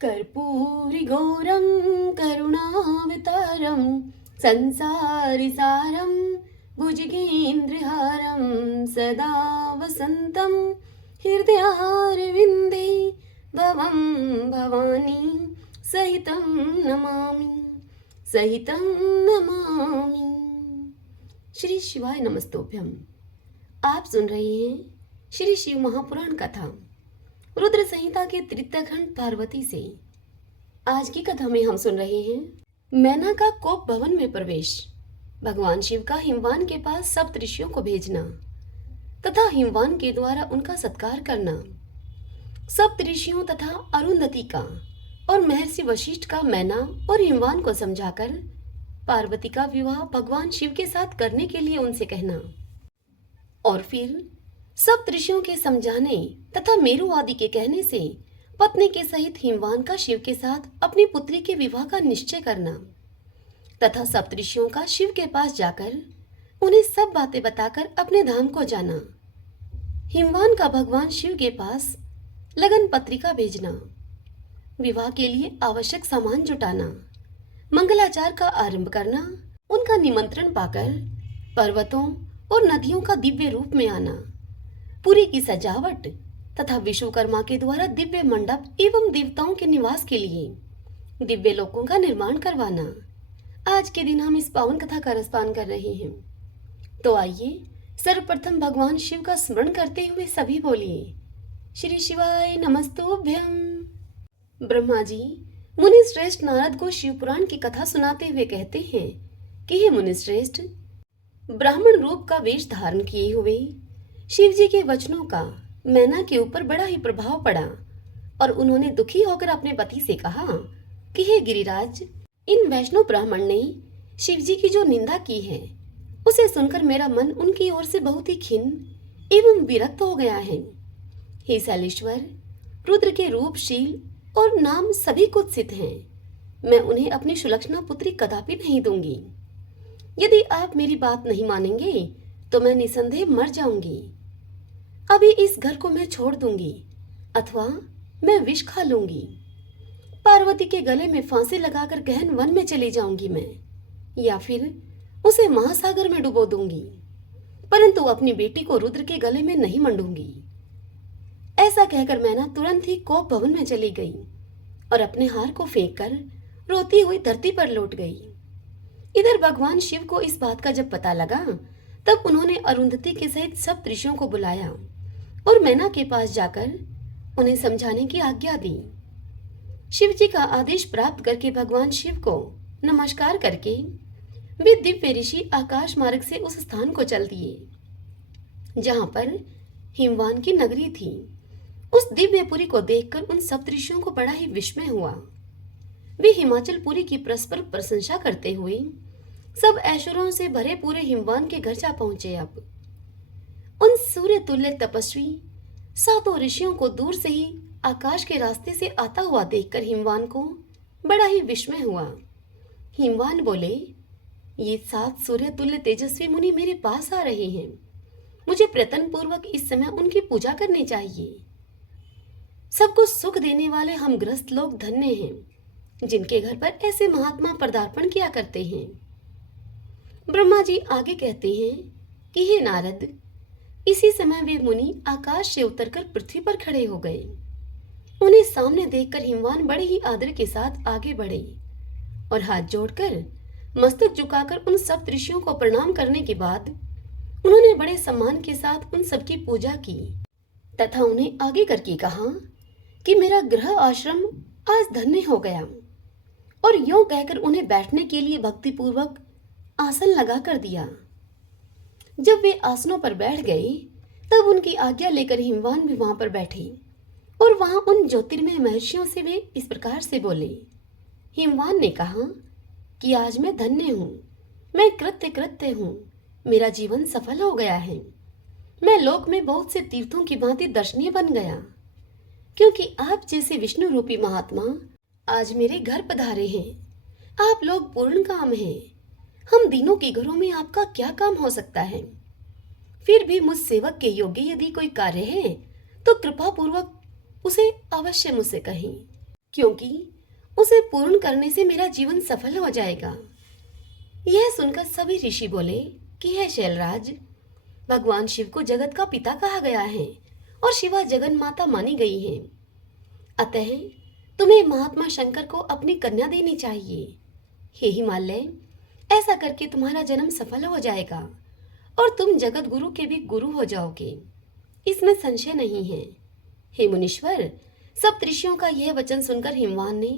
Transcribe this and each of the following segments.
कर्पूरिघोरं करुणावतारं संसारिसारं भुजगेन्द्रहारं सदा वसन्तं हृदयारविन्दे भवं भवानी सहितं नमामि सहितं नमामि। श्री शिवाय नमस्तोभ्यम। आप सुन रहे हैं श्री शिव महापुराण कथा रुद्र संहिता के तृतीय खंड पार्वती से। आज की कथा में हम सुन रहे हैं मैना का कोप भवन में प्रवेश, भगवान शिव का हिमवान के पास सप्त ऋषियों को भेजना तथा हिमवान के द्वारा उनका सत्कार करना, सप्त ऋषियों तथा अरुंधति का और महर्षि वशिष्ठ का मैना और हिमवान को समझाकर पार्वती का विवाह भगवान शिव के साथ करने के लिए उनसे कहना, और फिर सप्त ऋषियों के समझाने तथा मेरु आदि के कहने से पत्नी के सहित हिमवान का शिव के साथ अपनी पुत्री के विवाह का निश्चय करना तथा सप्त ऋषियों का शिव के पास जाकर उन्हें सब बातें बताकर अपने धाम को जाना, हिमवान का भगवान शिव के पास लगन पत्रिका भेजना, विवाह के लिए आवश्यक सामान जुटाना, मंगलाचार का आरंभ करना, उनका निमंत्रण पाकर पर्वतों और नदियों का दिव्य रूप में आना, पुरी की सजावट तथा विश्वकर्मा के द्वारा दिव्य मंडप एवं देवताओं के निवास के लिए दिव्य लोकों का निर्माण करवाना। आज के दिन हम इस पावन कथा का रसपान कर रहे हैं, तो आइए सर्वप्रथम भगवान शिव का स्मरण करते हुए सभी बोलिए श्री शिवाय नमस्तुभ्यम। ब्रह्मा जी मुनि श्रेष्ठ नारद को शिव पुराण की कथा सुनाते हुए कहते हैं कि हे मुनि श्रेष्ठ, ब्राह्मण रूप का वेश धारण किए हुए शिव जी के वचनों का मैना के ऊपर बड़ा ही प्रभाव पड़ा और उन्होंने दुखी होकर अपने पति से कहा कि हे गिरिराज, इन वैष्णव ब्राह्मण ने शिव जी की जो निंदा की है उसे सुनकर मेरा मन उनकी ओर से बहुत ही खिन्न एवं विरक्त हो गया है। हे शैलेश्वर, रुद्र के रूप, शील और नाम सभी कुत्सित हैं। मैं उन्हें अपनी सुलक्षणा पुत्री कदापि नहीं दूंगी। यदि आप मेरी बात नहीं मानेंगे तो मैं निसंदेह मर जाऊंगी। अभी इस घर को मैं छोड़ दूंगी अथवा मैं विष खा लूंगी। पार्वती के गले में फांसी लगाकर गहन वन में चली जाऊंगी मैं, या फिर उसे महासागर में डुबो दूंगी, परंतु अपनी बेटी को रुद्र के गले में नहीं मंडूंगी। ऐसा कहकर मैना तुरंत ही कोप भवन में चली गई और अपने हार को फेंककर रोती हुई धरती पर लौट गई। इधर भगवान शिव को इस बात का जब पता लगा तब उन्होंने अरुंधति के सहित सब ऋषियों को बुलाया और मैना के पास जाकर उन्हें समझाने की आज्ञा दी। शिव जी का आदेश प्राप्त करके भगवान शिव को नमस्कार करके वे दिव्य ऋषि आकाश मार्ग से उस स्थान को चल दिए जहां पर हिमवान की नगरी थी। उस दिव्यपुरी को देखकर उन सप्तऋषियों को बड़ा ही विस्मय हुआ। वे हिमाचलपुरी की परस्पर प्रशंसा करते हुए सब ऐश्वर्यों से भरे पूरे हिमवान के घर जा पहुंचे। अब उन सूर्य तुल्य तपस्वी सातों ऋषियों को दूर से ही आकाश के रास्ते से आता हुआ देखकर हिमवान को बड़ा ही विस्मय हुआ। हिमवान बोले, ये 7 सूर्य तुल्य तेजस्वी मुनि मेरे पास आ रहे हैं। मुझे प्रयत्न पूर्वक इस समय उनकी पूजा करनी चाहिए। सबको सुख देने वाले हम ग्रस्त लोग धन्य हैं जिनके घर पर ऐसे महात्मा पदार्पण किया करते हैं। ब्रह्मा जी आगे कहते हैं कि हे नारद, इसी समय वे मुनि आकाश से उतरकर पृथ्वी पर खड़े हो गए। उन्हें सामने देखकर हिमवान बड़े ही आदर के साथ आगे बढ़े और हाथ जोड़कर मस्तक झुकाकर उन सप्त ऋषियों को प्रणाम करने के बाद उन्होंने बड़े सम्मान के साथ उन सबकी पूजा की तथा उन्हें आगे करके कहा कि मेरा गृह आश्रम आज धन्य हो गया, और यूं कहकर उन्हें बैठने के लिए भक्तिपूर्वक आसन लगा कर दिया। जब वे आसनों पर बैठ गए तब उनकी आज्ञा लेकर हिमवान भी वहां पर बैठे और वहां उन ज्योतिर्मय महर्षियों से वे इस प्रकार से बोले। हिमवान ने कहा कि आज मैं धन्य हूँ, मैं कृत्य हूँ, मेरा जीवन सफल हो गया है। मैं लोक में बहुत से तीर्थों की भांति दर्शनीय बन गया, क्योंकि आप जैसे विष्णु रूपी महात्मा आज मेरे घर पधारे हैं। आप लोग पूर्ण काम हैं। हम दीनों के घरों में आपका क्या काम हो सकता है? फिर भी मुझ सेवक के योग्य यदि कोई कार्य है तो कृपा पूर्वक उसे अवश्य मुझसे कहें। क्योंकि उसे पूर्ण करने से मेरा जीवन सफल हो जाएगा। यह सुनकर सभी ऋषि बोले कि हे शैलराज, भगवान शिव को जगत का पिता कहा गया है और शिवा जगन माता मानी गई है। अतः तुम्हें महात्मा शंकर को अपनी कन्या देनी चाहिए। हे हिमालय, ऐसा करके तुम्हारा जन्म सफल हो जाएगा और तुम जगत गुरु के भी गुरु हो जाओगे, इसमें संशय नहीं है। हे मुनीश्वर, सब ऋषियों का यह वचन सुनकर हिमवान ने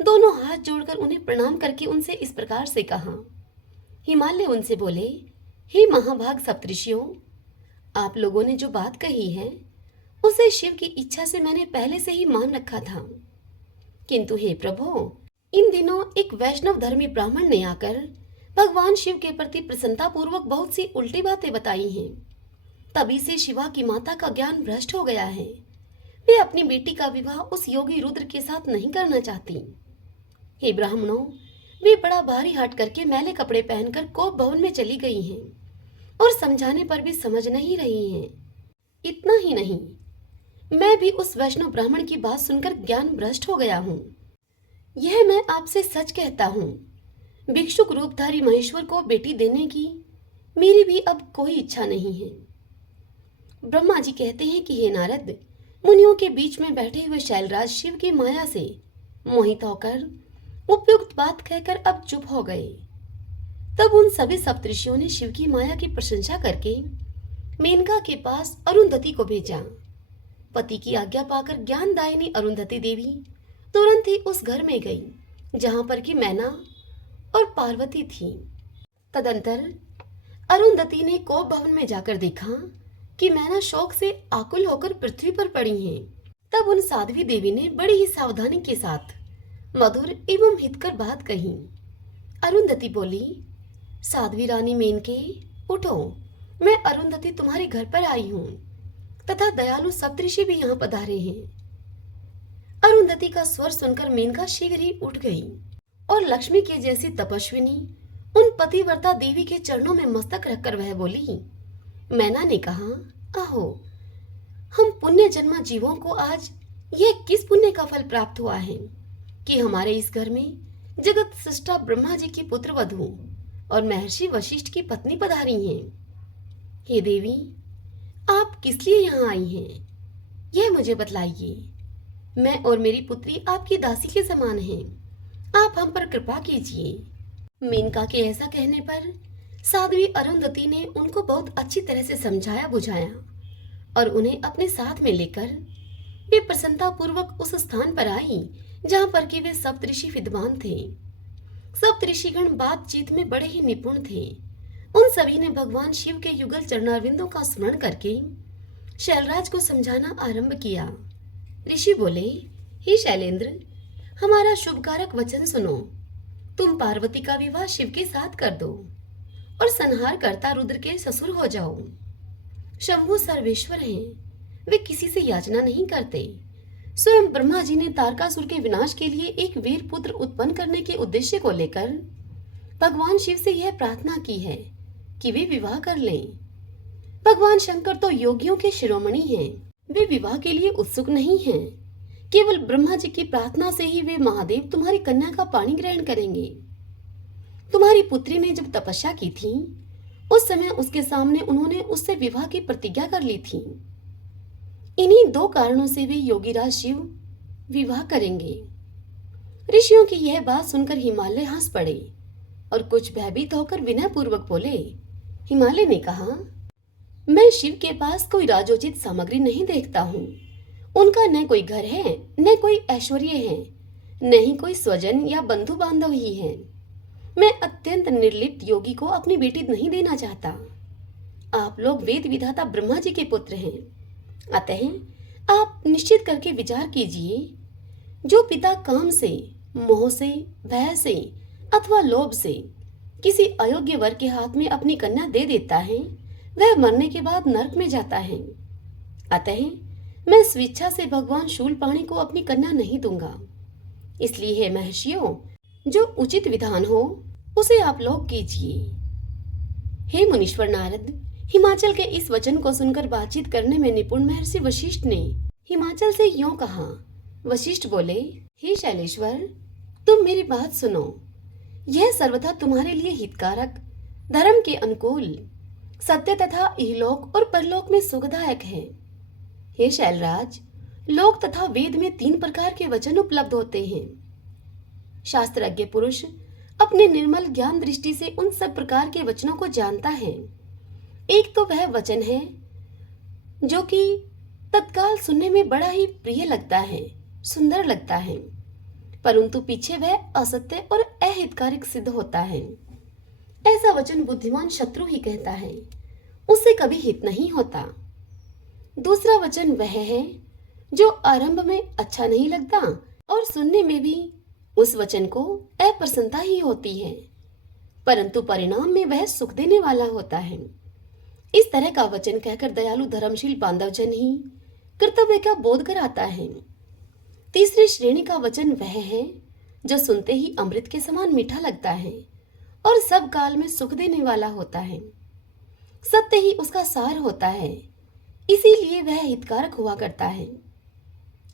दोनों हाथ जोड़कर उन्हें प्रणाम करके उनसे इस प्रकार से कहा। हिमालय उनसे बोले, हे महाभाग सप्तऋषियों, आप लोगों ने जो बात कही है उसे शिव की इच्छा से मैंने पहले से ही मान रखा था। किंतु हे प्रभु, इन दिनों एक वैष्णव धर्मी ब्राह्मण ने आकर भगवान शिव के प्रति प्रसन्नता पूर्वक बहुत सी उल्टी बातें बताई हैं। तभी से शिवा की माता का ज्ञान भ्रष्ट हो गया है। वे अपनी बेटी का विवाह उस योगी रुद्र के साथ नहीं करना चाहती। हे ब्राह्मणों, वे बड़ा भारी हट करके मैले कपड़े पहनकर कोप भवन में चली गई हैं और समझाने पर भी समझ नहीं रही हैं। इतना ही नहीं, मैं भी उस वैष्णव ब्राह्मण की बात सुनकर ज्ञान भ्रष्ट हो गया हूँ। यह मैं आपसे सच कहता हूँ। भिक्षुक रूपधारी महेश्वर को बेटी देने की मेरी भी अब कोई इच्छा नहीं है। ब्रह्मा जी कहते हैं कि हे नारद, मुनियों के बीच में बैठे हुए शैलराज शिव की माया से मोहित होकर उपयुक्त बात कहकर अब चुप हो गए। तब उन सभी सप्तऋषियों ने शिव की माया की प्रशंसा करके मेनका के पास अरुंधति को भेजा। पति की आज्ञा पाकर ज्ञानदायिनी अरुंधति देवी तुरंत ही उस घर में गई जहां पर कि मैना और पार्वती थी। तदंतर अरुंधति ने कोप भवन में जाकर देखा कि मैना शोक से आकुल होकर पृथ्वी पर पड़ी हैं। तब उन साध्वी देवी ने बड़ी ही सावधानी के साथ मधुर एवं हितकर बात कही। अरुंधति बोली, साध्वी रानी मेनके, उठो, मैं अरुंधति तुम्हारे घर पर आई हूँ तथा दयालु सप्तऋषि भी यहाँ पधारे हैं। अरुंधति का स्वर सुनकर मेनका शीघ्र ही उठ गई और लक्ष्मी के जैसी तपस्विनी उन पतिव्रता देवी के चरणों में मस्तक रखकर वह बोली। मैना ने कहा, आहो, हम पुण्य जन्मा जीवों को आज यह किस पुण्य का फल प्राप्त हुआ है कि हमारे इस घर में जगत सृष्टा ब्रह्मा जी की पुत्र वधू और महर्षि वशिष्ठ की पत्नी पधारी हैं। हे देवी, आप किस लिए यहाँ आई हैं, यह मुझे बतलाइए। मैं और मेरी पुत्री आपकी दासी के समान हैं। आप हम पर कृपा कीजिए। मेनका के ऐसा कहने पर साध्वी अरुंधति ने उनको बहुत अच्छी तरह से समझाया बुझाया और उन्हें अपने साथ में लेकर वे प्रसन्नता पूर्वक उस स्थान पर आई जहां पर कि वे सप्तऋषि विद्वान थे। सप्तऋषिगण बातचीत में बड़े ही निपुण थे। उन सभी ने भगवान शिव के युगल चरणारविंदों का स्मरण करके शैलराज को समझाना आरंभ किया। ऋषि बोले, हे शैलेंद्र, हमारा शुभकारक वचन सुनो। तुम पार्वती का विवाह शिव के साथ कर दो और संहार करता रुद्र के ससुर हो जाओ। शंभु सर्वेश्वर हैं, वे किसी से याचना नहीं करते। स्वयं ब्रह्मा जी ने तारकासुर के विनाश के लिए एक वीर पुत्र उत्पन्न करने के उद्देश्य को लेकर भगवान शिव से यह प्रार्थना की है कि वे विवाह कर लें। भगवान शंकर तो योगियों के शिरोमणि हैं, वे विवाह के लिए उत्सुक नहीं हैं। केवल ब्रह्मा जी की प्रार्थना से ही वे महादेव तुम्हारी कन्या का पाणी ग्रहण करेंगे। तुम्हारी पुत्री ने जब तपस्या की थी उस समय उसके सामने उन्होंने उससे विवाह की प्रतिज्ञा कर ली थी। इन्हीं दो कारणों से वे योगीराज शिव विवाह करेंगे। ऋषियों की यह बात सुनकर हिमालय हंस पड़े और कुछ भयभीत होकर विनय पूर्वक बोले। हिमालय ने कहा, मैं शिव के पास कोई राजोचित सामग्री नहीं देखता हूँ। उनका न कोई घर है, न कोई ऐश्वर्य है, न ही कोई स्वजन या बंधु बांधव ही है। मैं अत्यंत निर्लिप्त योगी को अपनी बेटी नहीं देना चाहता। आप लोग वेद विधाता ब्रह्मा जी के पुत्र हैं, अतः आप निश्चित करके विचार कीजिए। जो पिता काम से, मोह से, भय से अथवा लोभ से किसी अयोग्य वर के हाथ में अपनी कन्या दे देता है, वह मरने के बाद नरक में जाता है। अतः मैं स्वेच्छा से भगवान शूलपाणी को अपनी कन्या नहीं दूंगा। इसलिए हे महर्षियों, जो उचित विधान हो उसे आप लोग कीजिए। हे मुनीश्वर नारद, हिमाचल के इस वचन को सुनकर बातचीत करने में निपुण महर्षि वशिष्ठ ने हिमाचल से यूं कहा। वशिष्ठ बोले, हे शैलेश्वर, तुम मेरी बात सुनो। यह सर्वथा तुम्हारे लिए हितकारक, धर्म के अनुकूल, सत्य तथा इहलोक और परलोक में सुखदायक है। हे शैलराज, लोक तथा वेद में 3 प्रकार के वचन उपलब्ध होते हैं। शास्त्रज्ञ पुरुष अपने निर्मल ज्ञान दृष्टि से उन सब प्रकार के वचनों को जानता है। एक तो वह वचन है जो कि तत्काल सुनने में बड़ा ही प्रिय लगता है, सुंदर लगता है, परंतु पीछे वह असत्य और अहितकारक सिद्ध होता है। ऐसा वचन बुद्धिमान शत्रु ही कहता है, उससे कभी हित नहीं होता। दूसरा वचन वह है जो आरंभ में अच्छा नहीं लगता और सुनने में भी उस वचन को अप्रसन्नता ही होती है, परंतु परिणाम में वह सुख देने वाला होता है। इस तरह का वचन कहकर दयालु धर्मशील बांधवजन ही कर्तव्य का बोध कराता है। तीसरी श्रेणी का वचन वह है जो सुनते ही अमृत के समान मीठा लगता है और सब काल में सुख देने वाला होता है। सत्य ही उसका सार होता है, इसीलिए वह हितकारक हुआ करता है।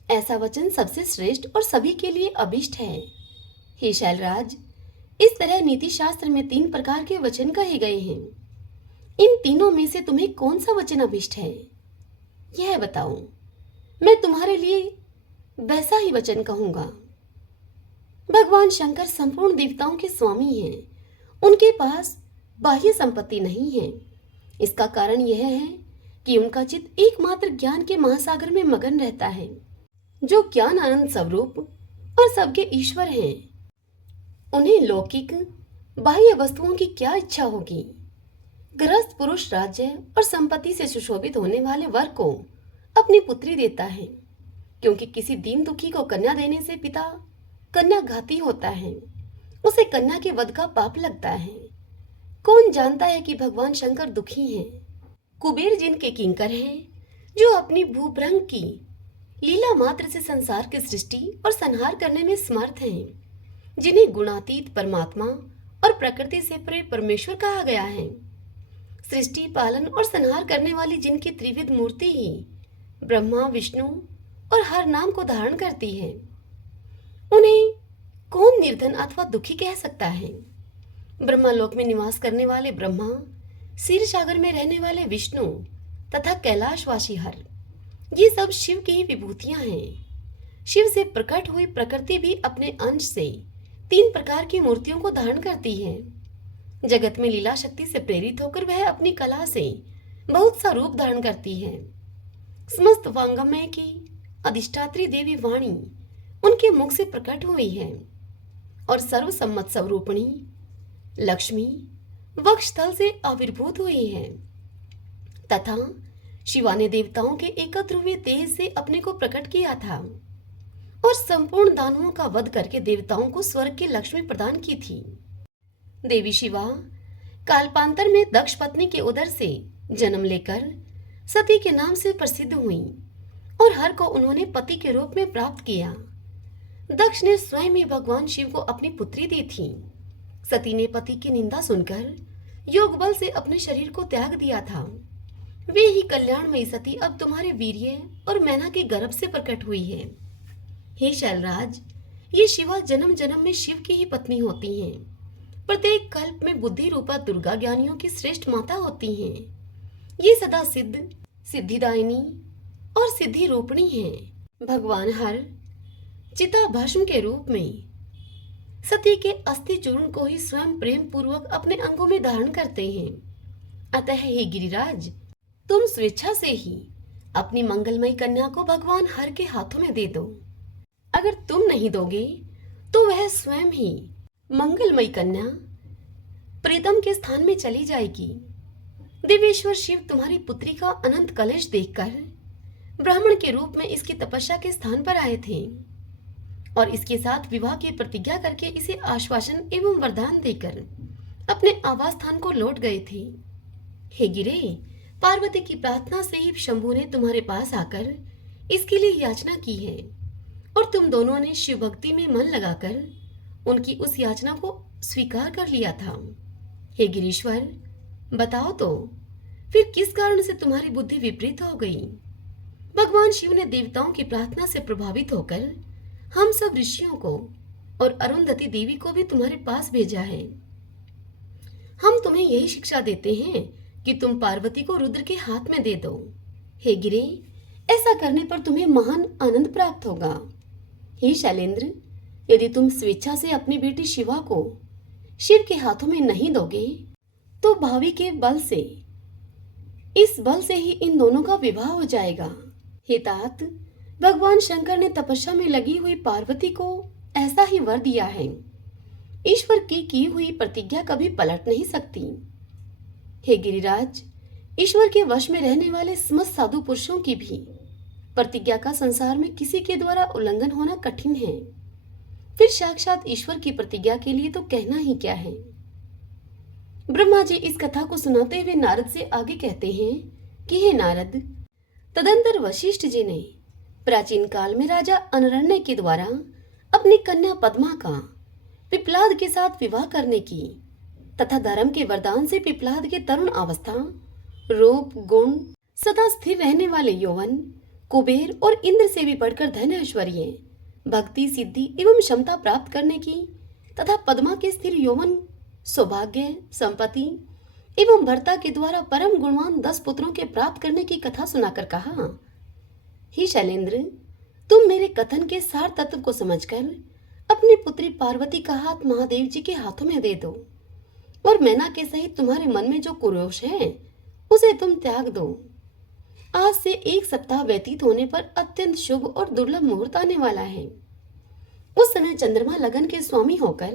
ऐसा वचन सबसे श्रेष्ठ और सभी के लिए अभिष्ट है। हे शैलराज, इस तरह नीति शास्त्र में 3 प्रकार के वचन कहे गए हैं। इन तीनों में से तुम्हें कौन सा वचन अभिष्ट है, यह बताओ। मैं तुम्हारे लिए वैसा ही वचन कहूंगा। भगवान शंकर संपूर्ण देवताओं के स्वामी हैं। उनके पास बाह्य संपत्ति नहीं है। इसका कारण यह है कि उनका चित्त एकमात्र ज्ञान के महासागर में मगन रहता है, जो ज्ञान आनंद स्वरूप और सबके ईश्वर हैं। उन्हें लौकिक बाह्य वस्तुओं की क्या इच्छा होगी। गृहस्थ पुरुष राज्य और संपत्ति से सुशोभित होने वाले वर को अपनी पुत्री देता है, क्योंकि किसी दीन दुखी को कन्या देने से पिता कन्या घाती होता है, उसे कन्या के वध का पाप लगता है। कौन जानता है कि भगवान शंकर दुखी हैं। कुबेर जिनके किंकर हैं, जो अपनी भूभ्रंग की लीला मात्र से संसार की सृष्टि और संहार करने में समर्थ हैं, जिन्हें गुणातीत परमात्मा और प्रकृति से परे परमेश्वर कहा गया है। सृष्टि पालन और संहार करने वाली जिनकी त्रिविध मूर्ति ही ब्रह्मा विष्णु और हर नाम को धारण करती है, उन्हें कौन निर्धन अथवा दुखी कह सकता है। ब्रह्मालोक में निवास करने वाले ब्रह्मा, क्षीर सागर में रहने वाले विष्णु तथा कैलाशवासी हर, ये सब शिव की ही विभूतियां हैं। शिव से प्रकट हुई प्रकृति भी अपने अंश से 3 प्रकार की मूर्तियों को धारण करती है। जगत में लीला शक्ति से प्रेरित होकर वह अपनी कला से बहुत सा रूप धारण करती है। समस्त वांगमय की अधिष्ठात्री देवी वाणी उनके मुख से प्रकट हुई है और सर्वसम्मत स्वरूपिणी लक्ष्मी वक्षस्थल से आविर्भूत हुई है, तथा शिवा ने देवताओं के एकत्र हुए तेज से अपने को प्रकट किया था और संपूर्ण दानवों का वध करके देवताओं को स्वर्ग की लक्ष्मी प्रदान की थी। देवी शिवा कालपांतर में दक्ष पत्नी के उदर से जन्म लेकर सती के नाम से प्रसिद्ध हुई और हर को उन्होंने पति के रूप में प्राप्त किया। दक्ष ने स्वयं ही भगवान शिव को अपनी पुत्री दी थी। सती ने पति की निंदा सुनकर योग बल से अपने शरीर को त्याग दिया था। वे ही कल्याणमयी सती अब तुम्हारे वीर्य और मैना के गर्भ से प्रकट हुई है। हे शैलराज, ये शिवा जन्म जन्म में शिव की ही पत्नी होती हैं। प्रत्येक कल्प में बुद्धि रूपा दुर्गा ज्ञानियों की श्रेष्ठ माता होती हैं। ये सदा सिद्ध, सिद्धिदायिनी और सिद्धि रूपणी हैं। भगवान हर चिता भस्म के रूप में सती के अस्थि चूर्ण को ही स्वयं प्रेम पूर्वक अपने अंगों में धारण करते हैं। अतः हे गिरिराज, तुम स्वेच्छा से ही अपनी मंगलमयी कन्या को भगवान हर के हाथों में दे दो। अगर तुम नहीं दोगे तो वह स्वयं ही मंगलमयी कन्या प्रीतम के स्थान में चली जाएगी। देवेश्वर शिव तुम्हारी पुत्री का अनंत कलेश देखकर ब्राह्मण के रूप में इसकी तपस्या के स्थान पर आए थे और इसके साथ विवाह की प्रतिज्ञा करके इसे आश्वासन एवं वरदान देकर अपने आवास स्थान को लौट गए थे। हे गिरे, पार्वती की प्रार्थना से ही शंभु ने तुम्हारे पास आकर इसके लिए याचना की है और तुम दोनों ने शिव भक्ति में मन लगाकर उनकी उस याचना को स्वीकार कर लिया था। हे गिरीश्वर, बताओ तो फिर किस कारण से तुम्हारी बुद्धि विपरीत हो गई। भगवान शिव ने देवताओं की प्रार्थना से प्रभावित होकर हम सब ऋषियों को और अरुंधति देवी को भी तुम्हारे पास भेजा है। हम तुम्हें यही शिक्षा देते हैं कि तुम पार्वती को रुद्र के हाथ में दे दो। हे गिरे, ऐसा करने पर तुम्हें महान आनंद प्राप्त होगा। हे शैलेंद्र, यदि तुम स्वेच्छा से अपनी बेटी शिवा को शिव के हाथों में नहीं दोगे तो भावी के बल से, इस बल से ही इन दोनों का विवाह हो जाएगा। हे तात, भगवान शंकर ने तपस्या में लगी हुई पार्वती को ऐसा ही वर दिया है। ईश्वर की हुई प्रतिज्ञा कभी पलट नहीं सकती। हे गिरिराज, ईश्वर के वश में रहने वाले समस्त साधु पुरुषों की भी प्रतिज्ञा का संसार में किसी के द्वारा उल्लंघन होना कठिन है। फिर साक्षात ईश्वर की प्रतिज्ञा के लिए तो कहना ही क्या है। ब्रह्मा जी इस कथा को सुनाते हुए नारद से आगे कहते हैं कि हे नारद, तदंतर वशिष्ठ जी ने प्राचीन काल में राजा अनरण्य के द्वारा अपनी कन्या पद्मा का पिपलाद के साथ विवाह करने की तथा धर्म के वरदान से पिपलाद के तरुण अवस्था, रूप, गुण, सदा स्थिर रहने वाले यौवन, कुबेर और इंद्र से भी बढ़कर धन, ऐश्वर्य, भक्ति, सिद्धि एवं क्षमता प्राप्त करने की तथा पद्मा के स्थिर यौवन, सौभाग्य, संपत्ति एवं भर्ता के द्वारा परम गुणवान 10 पुत्रों के प्राप्त करने की कथा सुनाकर कहा, हे शैलेंद्र, तुम मेरे कथन के सार तत्व को समझकर अपनी पुत्री पार्वती का हाथ महादेव जी के हाथों में दे दो और मैना के सहित तुम्हारे मन में जो कुरोष है उसे तुम त्याग दो। आज से 1 सप्ताह व्यतीत होने पर अत्यंत शुभ और दुर्लभ मुहूर्त आने वाला है। उस समय चंद्रमा लगन के स्वामी होकर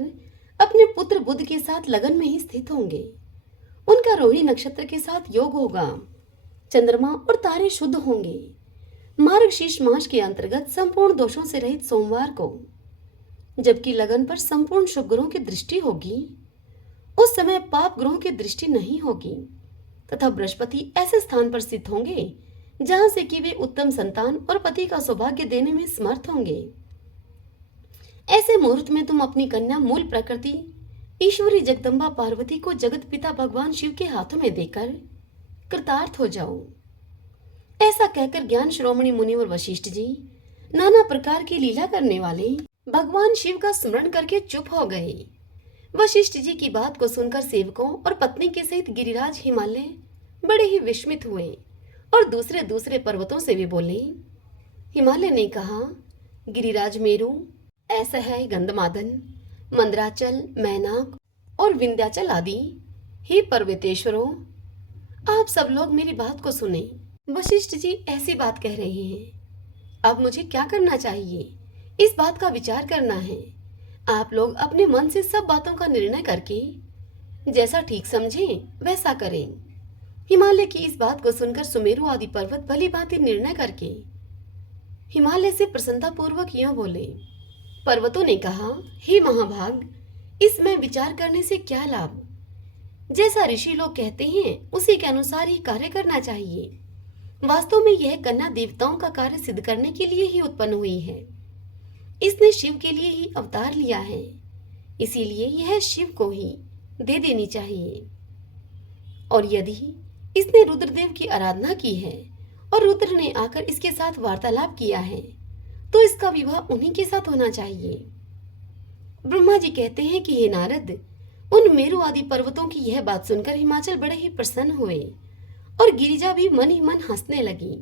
अपने पुत्र बुध के साथ लगन में ही स्थित होंगे। उनका रोहिणी नक्षत्र के साथ योग होगा। चंद्रमा और तारे शुद्ध होंगे। मार्गशीर्ष मास के अंतर्गत संपूर्ण दोषों से रहित सोमवार को, जबकि लगन पर संपूर्ण शुभ ग्रहों की दृष्टि होगी, उस समय पाप ग्रहों की दृष्टि नहीं होगी तथा बृहस्पति ऐसे स्थान पर स्थित होंगे जहां से कि वे उत्तम संतान और पति का सौभाग्य देने में समर्थ होंगे। ऐसे मुहूर्त में तुम अपनी कन्या मूल प्रकृति ईश्वरी जगदम्बा पार्वती को जगत पिता भगवान शिव के हाथों में देकर कृतार्थ हो जाओ। ऐसा कहकर ज्ञान श्रोमणी मुनि और वशिष्ठ जी नाना प्रकार की लीला करने वाले भगवान शिव का स्मरण करके चुप हो गए। वशिष्ठ जी की बात को सुनकर सेवकों और पत्नी के सहित गिरिराज हिमालय बड़े ही विस्मित हुए और दूसरे दूसरे पर्वतों से भी बोले। हिमालय ने कहा, गिरिराज मेरु, ऐसा है गंधमादन, मंदराचल, मैनाक और विंध्याचल आदि, हे पर्वतेश्वरों, आप सब लोग मेरी बात को सुने। वशिष्ठ जी ऐसी बात कह रहे हैं। अब मुझे क्या करना चाहिए, इस बात का विचार करना है। आप लोग अपने मन से सब बातों का निर्णय करके जैसा ठीक समझें वैसा करें। हिमालय की इस बात को सुनकर सुमेरु आदि पर्वत भली भांति निर्णय करके हिमालय से प्रसन्नता पूर्वक यूं बोले। पर्वतों ने कहा, हे महाभाग, इसमें विचार करने से क्या लाभ। जैसा ऋषि लोग कहते हैं उसी के अनुसार ही कार्य करना चाहिए। वास्तव में यह कन्या देवताओं का कार्य सिद्ध करने के लिए ही उत्पन्न हुई है। इसने शिव के लिए ही अवतार लिया है, इसीलिए यह शिव को ही दे देनी चाहिए। और यदि इसने रुद्रदेव की आराधना की है और रुद्र ने आकर इसके साथ वार्तालाप किया है तो इसका विवाह उन्हीं के साथ होना चाहिए। ब्रह्मा जी कहते हैं कि हे नारद, उन मेरु आदि पर्वतों की यह बात सुनकर हिमाचल बड़े ही प्रसन्न हुए और गिरिजा भी मन ही मन हंसने लगी।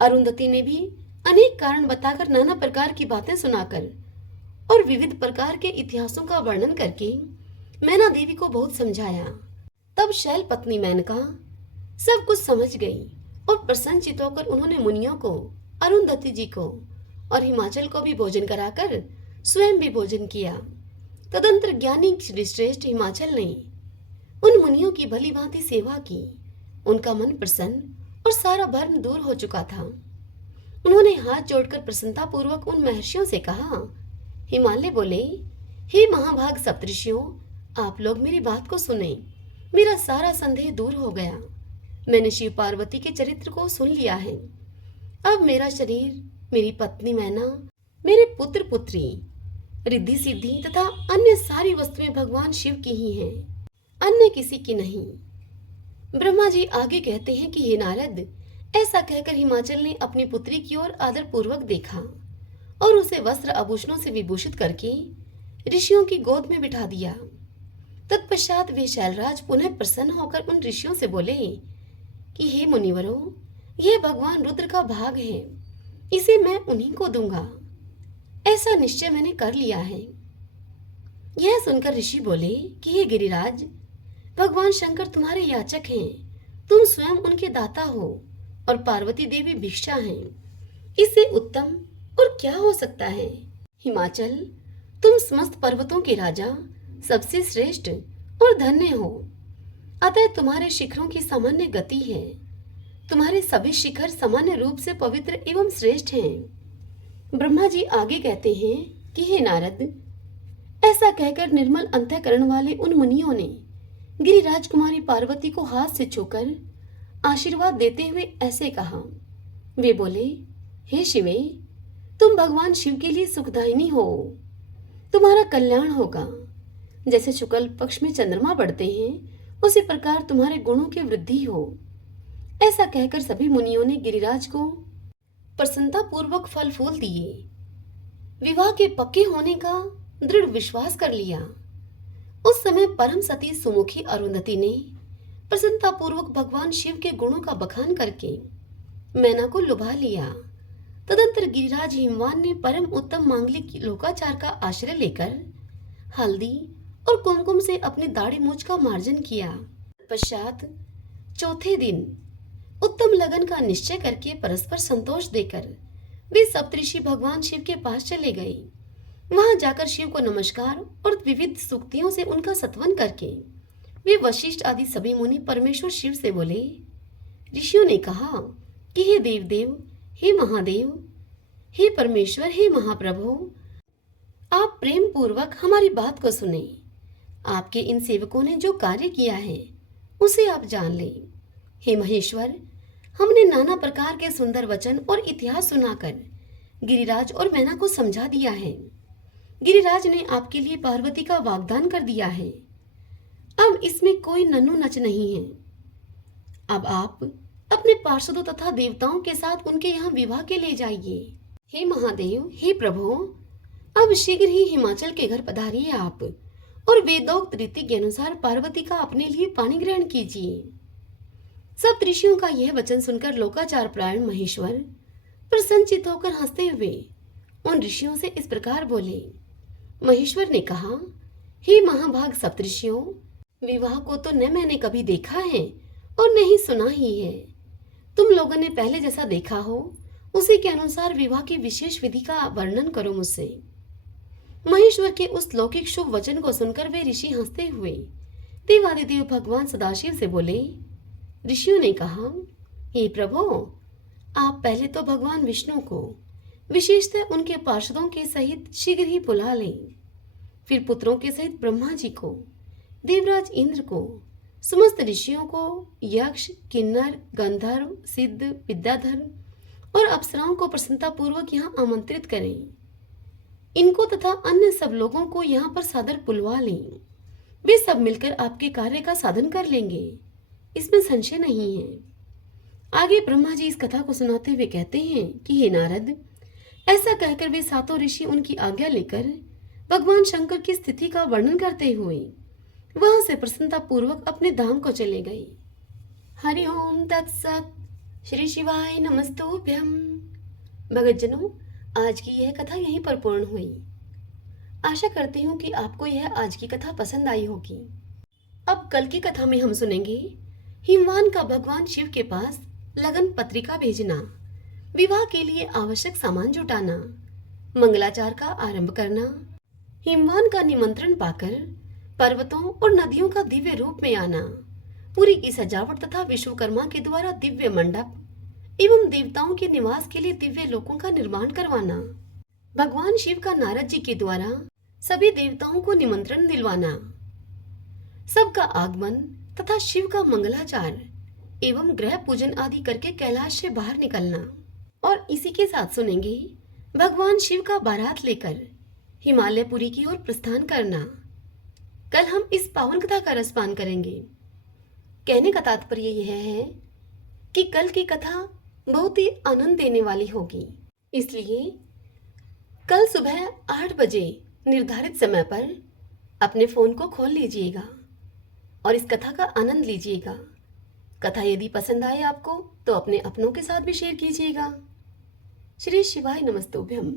अरुंधति ने भी अनेक कारण बताकर, नाना प्रकार की बातें सुनाकर और विविध प्रकार के इतिहासों का वर्णन करके मैना देवी को बहुत समझाया। तब शैल पत्नी मेनका सब कुछ समझ गई और प्रसन्नचित होकर उन्होंने मुनियों को, अरुंधति जी को और हिमाचल को भी भोजन कराकर स्वयं भी भोजन किया। तदंतर ज्ञानी श्रेष्ठ हिमाचल ने उन मुनियों की भली भांति सेवा की। उनका मन प्रसन्न और सारा भ्रम दूर हो चुका था। उन्होंने हाथ जोड़कर प्रसन्नता पूर्वक उन महर्षियों से कहा। हिमालय बोले, हे महाभाग सप्तऋषियों, आप लोग मेरी बात को सुने। मेरा सारा संदेह दूर हो गया। मैंने शिव पार्वती के चरित्र को सुन लिया है। अब मेरा शरीर, मेरी पत्नी मैना, मेरे पुत्र पुत्री, रिद्धि सिद्धि तथा अन्य सारी वस्तुएं भगवान शिव की ही हैं, अन्य किसी की नहीं। ब्रह्मा जी आगे कहते हैं कि हे नारद, ऐसा कहकर हिमाचल ने अपनी पुत्री की ओर आदर पूर्वक देखा और उसे वस्त्र आभूषणों से विभूषित करके ऋषियों की गोद में बिठा दिया। तत्पश्चात वे शैलराज पुनः प्रसन्न होकर उन ऋषियों से बोले कि हे मुनिवरों, यह भगवान रुद्र का भाग है, इसे मैं उन्हीं को दूंगा। ऐसा निश्चय मैंने कर लिया है। यह सुनकर ऋषि बोले कि हे गिरिराज, भगवान शंकर तुम्हारे याचक हैं, तुम स्वयं उनके दाता हो और पार्वती देवी भिक्षा हैं। इससे उत्तम और क्या हो सकता है। हिमाचल, तुम समस्त पर्वतों के राजा, सबसे श्रेष्ठ और धन्य हो। अतः तुम्हारे शिखरों की सामान्य गति है। तुम्हारे सभी शिखर सामान्य रूप से पवित्र एवं श्रेष्ठ हैं। ब्रह्मा जी आगे कहते हैं कि हे नारद, ऐसा कहकर निर्मल अंतःकरण वाले उन मुनियों ने गिरिराज कुमारी पार्वती को हाथ से छूकर आशीर्वाद देते हुए ऐसे कहा। वे बोले, हे शिवे, तुम भगवान शिव के लिए सुखदायिनी हो, तुम्हारा कल्याण होगा। जैसे शुक्ल पक्ष में चंद्रमा बढ़ते हैं, उसी प्रकार तुम्हारे गुणों की वृद्धि हो। ऐसा कहकर सभी मुनियों ने गिरिराज को प्रसन्नता पूर्वक फल फूल दिए। विवाह के पक्के होने का दृढ़ विश्वास कर लिया। उस समय परम सती सुमुखी अरुंधति ने प्रसन्नता पूर्वक भगवान शिव के गुणों का बखान करके मैना को लुभा लिया। तदंतर गिरिराज हिमवान ने परम उत्तम मांगलिक लोकाचार का आश्रय लेकर हल्दी और कुमकुम से अपनी दाढ़ी मूछ का मार्जन किया। पश्चात चौथे दिन उत्तम लगन का निश्चय करके परस्पर संतोष देकर वे सप्तऋषि भगवान शिव के पास चले गए। वहां जाकर शिव को नमस्कार और विविध सूक्तियों से उनका सत्वन करके वे वशिष्ठ आदि सभी मुनि परमेश्वर शिव से बोले। ऋषियों ने कहा कि हे देवदेव, हे महादेव, हे परमेश्वर, हे महाप्रभु, आप प्रेम पूर्वक हमारी बात को सुने। आपके इन सेवकों ने जो कार्य किया है उसे आप जान ले। हे महेश्वर, हमने नाना प्रकार के सुंदर वचन और इतिहास सुनाकर गिरिराज और मैना को समझा दिया है। गिरिराज ने आपके लिए पार्वती का वाग्दान कर दिया है। अब इसमें कोई नन्नू नच नहीं है। अब आप अपने पार्षदों तथा देवताओं के साथ उनके यहाँ विवाह के ले जाइए। हे महादेव, हे प्रभु, अब शीघ्र ही हिमाचल के घर पधारिए आप और वेदोक्त रीति के अनुसार पार्वती का अपने लिए पानी ग्रहण कीजिए। सब ऋषियों का यह वचन सुनकर लोकाचार प्रायण महेश्वर प्रसन्नचित होकर हंसते हुए उन ऋषियों से इस प्रकार बोले। महेश्वर ने कहा, हे महाभाग सप्तऋषियों, विवाह को तो न मैंने कभी देखा है और न ही सुना ही है। तुम लोगों ने पहले जैसा देखा हो उसी के अनुसार विवाह की विशेष विधि का वर्णन करो मुझसे। महेश्वर के उस लौकिक शुभ वचन को सुनकर वे ऋषि हंसते हुए देवादिदेव भगवान सदाशिव से बोले। ऋषियों ने कहा, हे प्रभु, आप पहले तो भगवान विष्णु को विशेषतः उनके पार्षदों के सहित शीघ्र ही बुला लें। फिर पुत्रों के सहित ब्रह्मा जी को, देवराज इंद्र को, समस्त ऋषियों को, यक्ष, किन्नर, गंधर्व, सिद्ध, विद्याधर और अप्सराओं को प्रसन्नता पूर्वक यहाँ आमंत्रित करें। इनको तथा अन्य सब लोगों को यहाँ पर सादर बुलवा लें। वे सब मिलकर आपके कार्य का साधन कर लेंगे, इसमें संशय नहीं है। आगे ब्रह्मा जी इस कथा को सुनाते हुए कहते हैं कि हे नारद, ऐसा कहकर वे सातों ऋषि उनकी आज्ञा लेकर भगवान शंकर की स्थिति का वर्णन करते हुए वहां से प्रसन्नता पूर्वक अपने धाम को चले गए। हरि ओम तत्सत। श्री शिवाय नमस्तुभ्यम। भगतजनों, आज की यह कथा यहीं पर पूर्ण हुई। आशा करती हूँ कि आपको यह आज की कथा पसंद आई होगी। अब कल की कथा में हम सुनेंगे हिमवान का भगवान शिव के पास लगन पत्रिका भेजना, विवाह के लिए आवश्यक सामान जुटाना, मंगलाचार का आरंभ करना, हिमवान का निमंत्रण पाकर पर्वतों और नदियों का दिव्य रूप में आना, पुरी की सजावट तथा विश्वकर्मा के द्वारा दिव्य मंडप एवं देवताओं के निवास के लिए दिव्य लोकों का निर्माण करवाना, भगवान शिव का नारद जी के द्वारा सभी देवताओं को निमंत्रण दिलवाना, सबका आगमन तथा शिव का मंगलाचार एवं ग्रह पूजन आदि करके कैलाश से बाहर निकलना। और इसी के साथ सुनेंगे भगवान शिव का बारात लेकर हिमालयपुरी की ओर प्रस्थान करना। कल हम इस पावन कथा का रसपान करेंगे। कहने का तात्पर्य यह है कि कल की कथा बहुत ही आनंद देने वाली होगी, इसलिए कल सुबह 8 बजे निर्धारित समय पर अपने फ़ोन को खोल लीजिएगा और इस कथा का आनंद लीजिएगा। कथा यदि पसंद आए आपको तो अपने अपनों के साथ भी शेयर कीजिएगा। श्री शिवाय नमस्तुभ्यम।